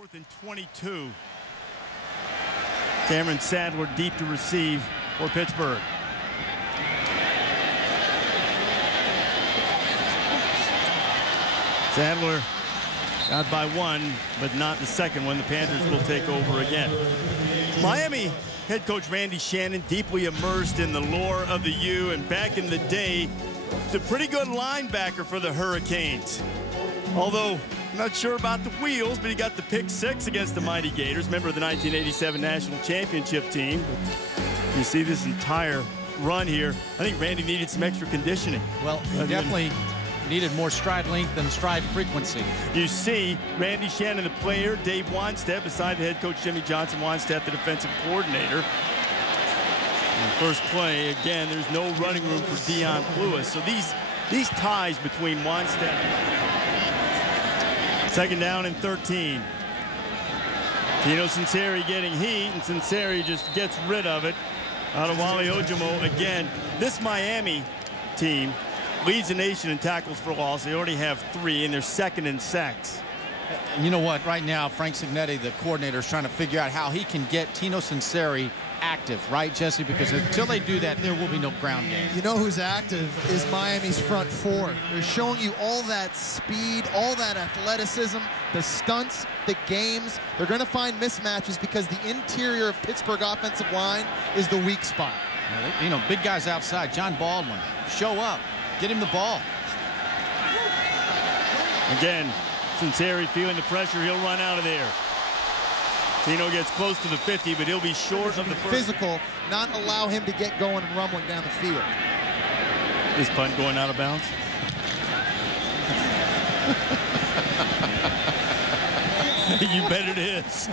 4th and 22. Cameron Sadler deep to receive for Pittsburgh. Sadler got by one, but not the second one. The Panthers will take over again. Miami head coach Randy Shannon, deeply immersed in the lore of the U, and back in the day, was a pretty good linebacker for the Hurricanes. Although, I'm not sure about the wheels, but he got the pick 6 against the Mighty Gators, member of the 1987 National Championship team. But you see this entire run here. I think Randy needed some extra conditioning. Well, he definitely needed more stride length and stride frequency. You see Randy Shannon, the player, Dave Wannstedt, beside the head coach Jimmy Johnson, Wannstedt, the defensive coordinator. And first play, again, there's no running room for Dion Lewis. So these ties between Wannstedt. Second down and 13. Tino Sunseri getting heat, and Sunseri just gets rid of it. Out of Wally Ojimo again. This Miami team leads the nation in tackles for loss. They already have 3, and they're second in sacks. And you know what? Right now, Frank Cignetti, the coordinator, is trying to figure out how he can get Tino Sunseri active, right, Jesse? Because until they do that, there will be no ground game. You know who's active is Miami's front 4. They're showing you all that speed, all that athleticism, the stunts, the games. They're going to find mismatches because the interior of Pittsburgh offensive line is the weak spot. You know, big guys outside. John Baldwin, show up. Get him the ball. Again, Sunseri feeling the pressure. He'll run out of there. Tino gets close to the 50, but he'll be short of the first. Physical, not allow him to get going and rumbling down the field. This punt going out of bounds. You bet it is.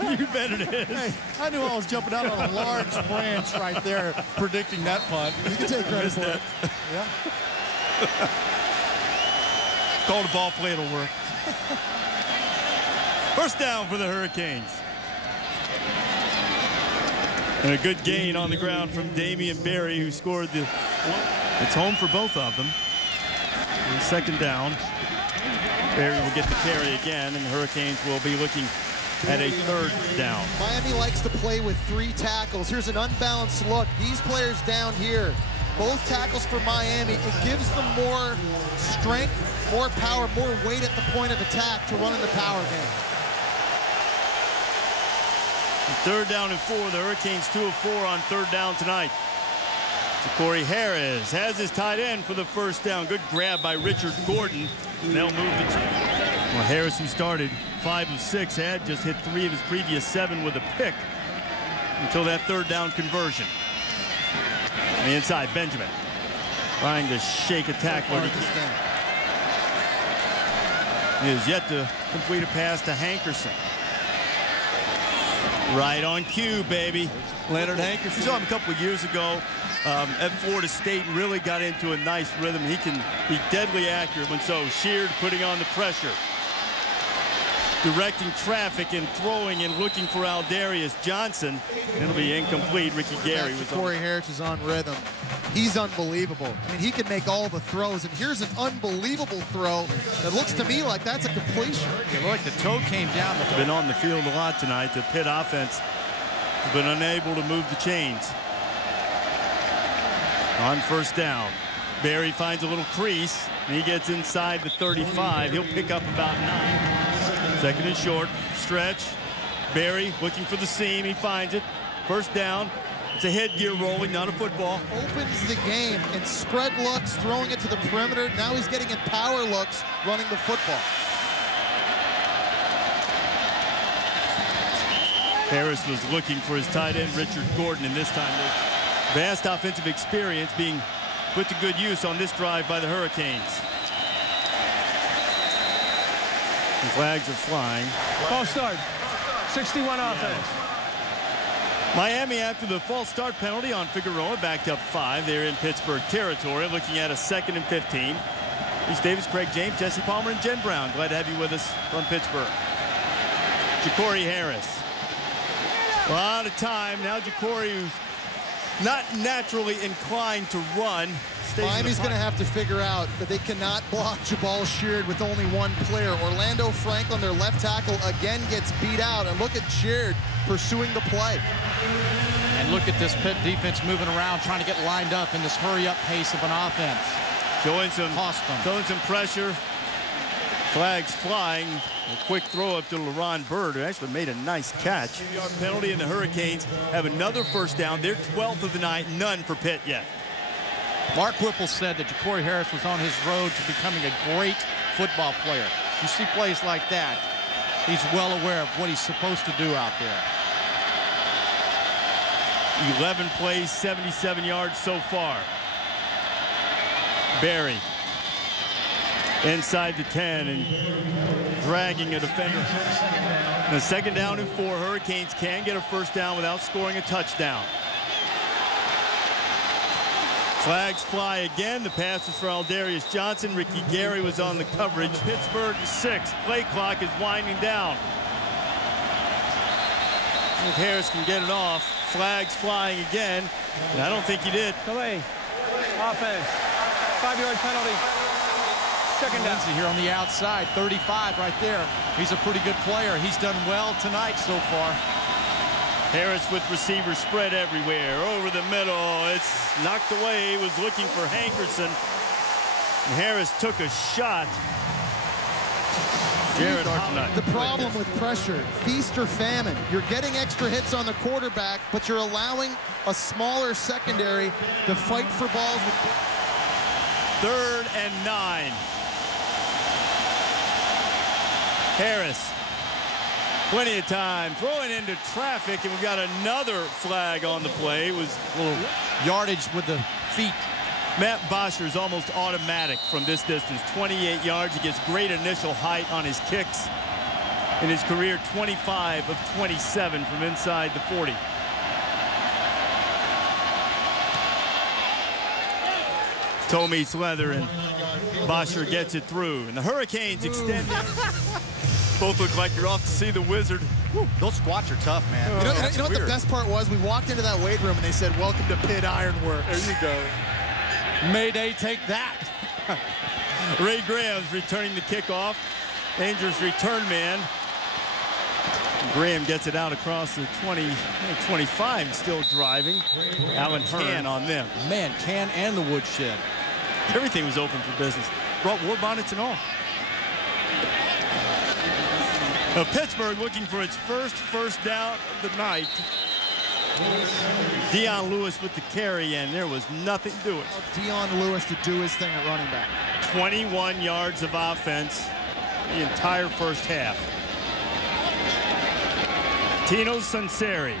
You bet it is. Hey, I knew I was jumping out on a large branch right there, predicting that punt. You can take credit for it. Yeah. Call the ball play, it'll work. First down for the Hurricanes. And a good gain on the ground from Damian Berry, who scored the one. It's home for both of them. And second down. Berry will get the carry again, and the Hurricanes will be looking at a third down. Miami likes to play with 3 tackles. Here's an unbalanced look. These players down here, both tackles for Miami, it gives them more strength, more power, more weight at the point of attack to run in the power game. Third down and 4. The Hurricanes 2 of 4 on third down tonight. Corey Harris has his tight end for the first down. Good grab by Richard Gordon. And they'll move the chain. Well, Harris, who started 5 of 6, had just hit 3 of his previous 7 with a pick until that third down conversion. On the inside, Benjamin trying to shake a tackler. He has yet to complete a pass to Hankerson. Right on cue, baby. Leonard Hankerson. We saw him a couple of years ago at Florida State and really got into a nice rhythm. He can be deadly accurate when so. Sheard putting on the pressure. Directing traffic and throwing and looking for Aldarius Johnson. It'll be incomplete. Ricky Gary was Corey Harris is on rhythm. He's unbelievable. I mean, he can make all the throws, and here's an unbelievable throw that looks to me like that's a completion. It looked like the toe came down. Been on the field a lot tonight. The Pitt offense has been unable to move the chains. On first down, Berry finds a little crease, and he gets inside the 35. He'll pick up about 9. Second and short, stretch. Berry looking for the seam. He finds it. First down. It's a headgear rolling, not a football. Opens the game in spread looks, throwing it to the perimeter. Now he's getting in power looks, running the football. Harris was looking for his tight end, Richard Gordon, and this time there's vast offensive experience being put to good use on this drive by the Hurricanes. The flags are flying. False start. 61 offense. Miami, after the false start penalty on Figueroa, backed up 5. They're in Pittsburgh territory, looking at a 2nd and 15. Reese Davis, Craig James, Jesse Palmer, and Jen Brown. Glad to have you with us from Pittsburgh. Ja'Cory Harris. A lot of time. Now Ja'Cory, who's not naturally inclined to run, stays Miami's going to have to figure out that they cannot block Jabal Sheard with only one player. Orlando Franklin, their left tackle, again gets beat out. And look at Sheard pursuing the play. And look at this Pitt defense moving around, trying to get lined up in this hurry-up pace of an offense. Showing some pressure. Flags flying. A quick throw up to LaRon Bird, who actually made a nice catch. 2-yard penalty, and the Hurricanes have another first down. They're 12th of the night, none for Pitt yet. Mark Whipple said that Ja'Cory Harris was on his road to becoming a great football player. You see plays like that, he's well aware of what he's supposed to do out there. 11 plays, 77 yards so far. Barry inside the 10 and dragging a defender. The second down and 4. Hurricanes can get a first down without scoring a touchdown. Flags fly again. The pass is for Aldarius Johnson. Ricky Gary was on the coverage. Pittsburgh 6. Play clock is winding down. If Harris can get it off. Flags flying again. And I don't think he did. Delay. Offense. 5-yard penalty. Second down. Lindsey here on the outside. 35 right there. He's a pretty good player. He's done well tonight so far. Harris with receivers spread everywhere. Over the middle. It's knocked away. He was looking for Hankerson. And Harris took a shot. Jared tonight. The problem with pressure, feast or famine. You're getting extra hits on the quarterback, but you're allowing a smaller secondary to fight for balls. 3rd and 9. Harris. Plenty of time, throwing into traffic, and we've got another flag on the play. It was A little yardage with the feet. Matt Bosher is almost automatic from this distance. 28 yards. He gets great initial height on his kicks. In his career, 25 of 27 from inside the 40. Toe meets leather, and Bosher gets it through. And the Hurricanes extend it. Both look like you're off to see the Wizard. Woo, those squats are tough, man. You know what the best part was? We walked into that weight room and they said, "Welcome to Pitt Ironworks." There you go. Mayday, take that. Ray Graham's returning the kickoff. Dangerous return man. Graham gets it out across the 25, still driving. Allen Can on them. Man, Can and the woodshed. Everything was open for business. Brought war bonnets and all. Pittsburgh looking for its first down of the night. Dion Lewis with the carry, and there was nothing to it. Dion Lewis to do his thing at running back. 21 yards of offense the entire first half. Tino Sunseri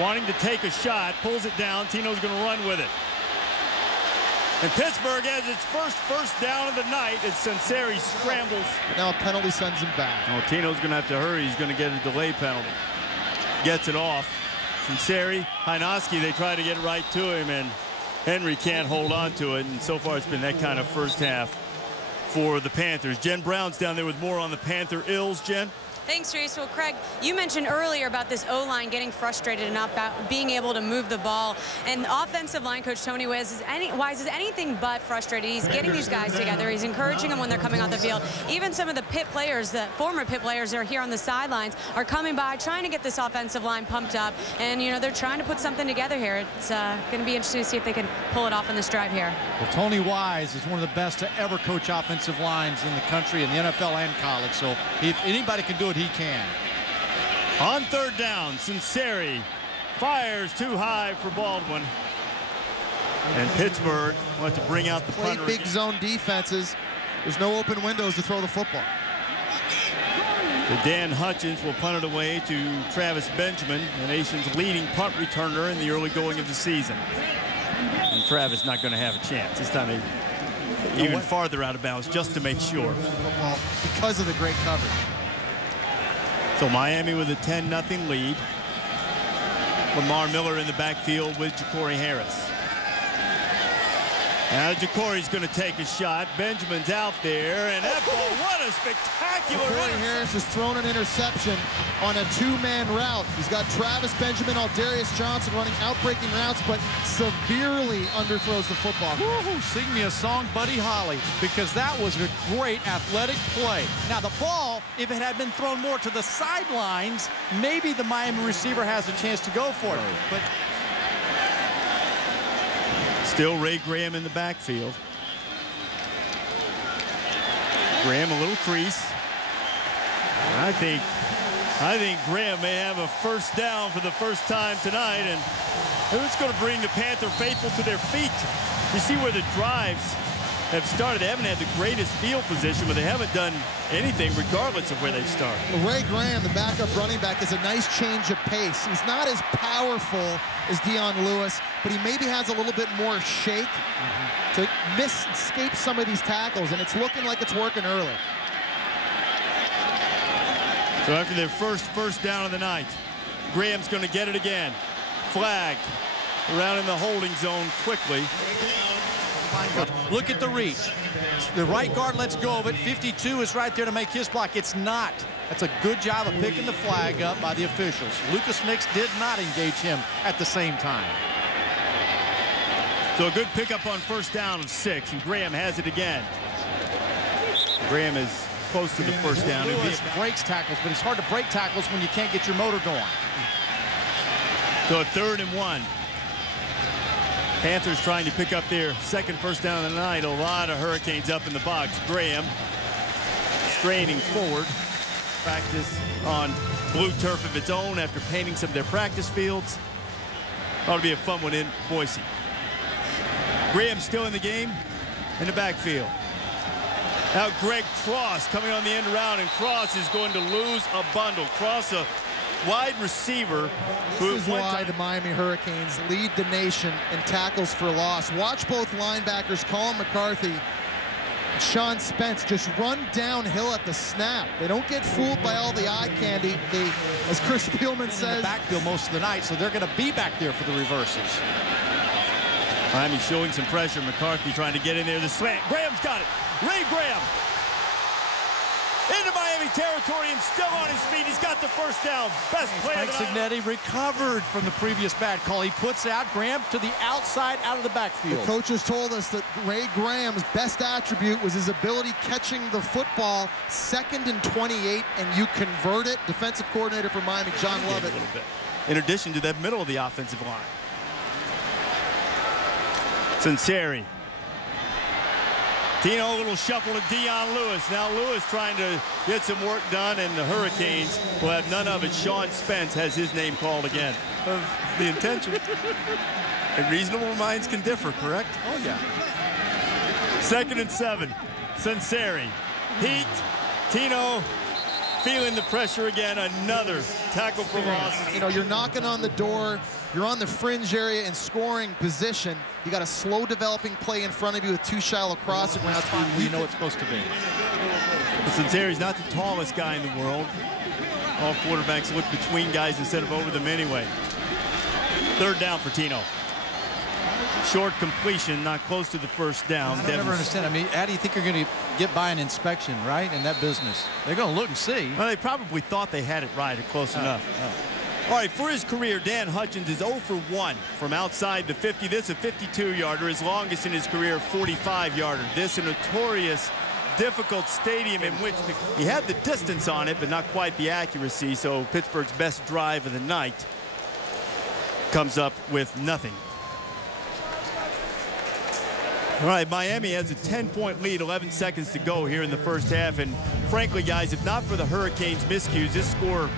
wanting to take a shot, pulls it down. Tino's going to run with it. And Pittsburgh has its first down of the night as Sunseri scrambles. Now a penalty sends him back. Oh, Tino's going to have to hurry. He's going to get a delay penalty. Gets it off. Sunseri, Hynoski, they try to get right to him, and Henry can't hold on to it. And so far it's been that kind of first half for the Panthers. Jen Brown's down there with more on the Panther ills. Jen? Thanks, Reese. Well, Craig, you mentioned earlier about this O-line getting frustrated and not being able to move the ball. And offensive line coach Tony Wise is anything but frustrated. He's getting these guys together. He's encouraging them when they're coming off the field. Even some of the Pitt players, the former Pitt players that are here on the sidelines, are coming by trying to get this offensive line pumped up. And, you know, they're trying to put something together here. It's going to be interesting to see if they can pull it off in this drive here. Well, Tony Wise is one of the best to ever coach offensive lines in the country, in the NFL and college. So if anybody can do it, he can. On 3rd down, Sunseri fires too high for Baldwin. And Pittsburgh will have to bring out the punter. Big zone defenses. There's no open windows to throw the football. The Dan Hutchins will punt it away to Travis Benjamin, the nation's leading punt returner in the early going of the season. And Travis not going to have a chance. This time they even farther out of bounds just to make sure. Football because of the great coverage. So Miami with a 10-0 lead. Lamar Miller in the backfield with Ja'Cory Harris. Now Ja'Cory's going to take a shot. Benjamin's out there, and that ball, what a spectacular. Corey Harris has thrown an interception on a two-man route. He's got Travis Benjamin, Aldarius Johnson running out-breaking routes, but severely underthrows the football. Woo-hoo, sing me a song, Buddy Holly, because that was a great athletic play. Now, the ball, if it had been thrown more to the sidelines, maybe the Miami receiver has a chance to go for it. But still Ray Graham in the backfield. Graham a little crease. I think Graham may have a first down for the first time tonight, and it's going to bring the Panther faithful to their feet. You see where the drives have started. They haven't had the greatest field position, but they haven't done anything regardless of where they've started. Ray Graham, the backup running back, is a nice change of pace. He's not as powerful as Dion Lewis, but he maybe has a little bit more shake to escape some of these tackles, and it's looking like it's working early. So after their first down of the night, Graham's going to get it again. Flagged around in the holding zone quickly. Look at the reach. The right guard lets go of it. 52 is right there to make his block. It's not. That's a good job of picking the flag up by the officials. Lucas Nix did not engage him at the same time. So a good pickup on first down of 6, and Graham has it again. Graham is close to the first down. Lewis breaks tackles, but it's hard to break tackles when you can't get your motor going. So a 3rd and 1. Panthers trying to pick up their second first down of the night. A lot of Hurricanes up in the box. Graham straining forward. Practice on blue turf of its own after painting some of their practice fields. Ought to be a fun one in Boise. Graham still in the game in the backfield. Now Greg Cross coming on the end around, and Cross is going to lose a bundle. Cross, a wide receiver. This is why the Miami Hurricanes lead the nation in tackles for loss. Watch both linebackers, Colin McCarthy and Sean Spence, just run downhill at the snap. They don't get fooled by all the eye candy. They, as Chris Spielman says, in the backfield most of the night, so they're going to be back there for the reverses. Miami showing some pressure. McCarthy trying to get in there. The slant. Graham's got it. Ray Graham into Miami territory and still on his feet. He's got the first down. Best play of the night. Cignetti recovered from the previous bad call. He puts out Graham to the outside out of the backfield. The coaches told us that Ray Graham's best attribute was his ability catching the football 2nd and 28, and you convert it. Defensive coordinator for Miami, John Lovett. A little bit. In addition to that middle of the offensive line. Sinceri. Tino, a little shuffle to Dion Lewis. Now Lewis trying to get some work done, and the Hurricanes will have none of it. Sean Spence has his name called again. Of the intention. And reasonable minds can differ, correct? Oh, yeah. 2nd and 7. Sinceri. Heat. Tino feeling the pressure again. Another tackle for loss. You know, you're knocking on the door. You're on the fringe area in scoring position. You got a slow developing play in front of you with 2 shallow crossing routes. You know it's supposed to be. Sinceri's not the tallest guy in the world. All quarterbacks look between guys instead of over them anyway. 3rd down for Tino. Short completion, not close to the first down. I never understand. I mean, how do you think you're going to get by an inspection, right, in that business? They're going to look and see. Well, they probably thought they had it right or close enough. All right, for his career, Dan Hutchins is 0 for 1 from outside the 50. This a 52-yarder, his longest in his career, 45-yarder. This a notorious, difficult stadium in which he had the distance on it, but not quite the accuracy. So Pittsburgh's best drive of the night comes up with nothing. All right, Miami has a 10-point lead, 11 seconds to go here in the first half. And frankly, guys, if not for the Hurricanes' miscues, this score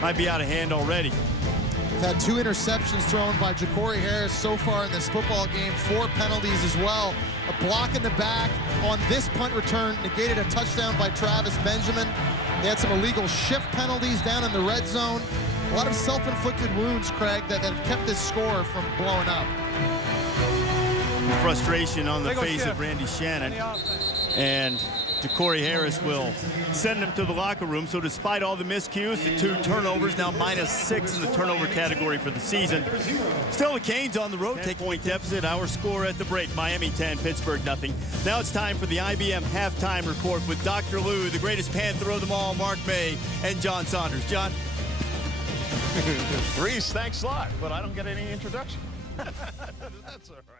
might be out of hand already. We've had 2 interceptions thrown by Ja'Cory Harris so far in this football game. 4 penalties as well. A block in the back on this punt return negated a touchdown by Travis Benjamin. They had some illegal shift penalties down in the red zone. A lot of self-inflicted wounds, Craig, that have kept this score from blowing up. Frustration on the face of Randy Shannon. And Ja'Cory Harris will send him to the locker room. So despite all the miscues, the 2 turnovers, now -6 in the turnover category for the season. Still the Canes on the road, 10-point deficit. Our score at the break, Miami 10, Pittsburgh nothing. Now it's time for the IBM halftime report with Dr. Lou, the greatest Panther of them all, Mark May, and John Saunders. John? Reese, thanks a lot, but I don't get any introduction. That's all right.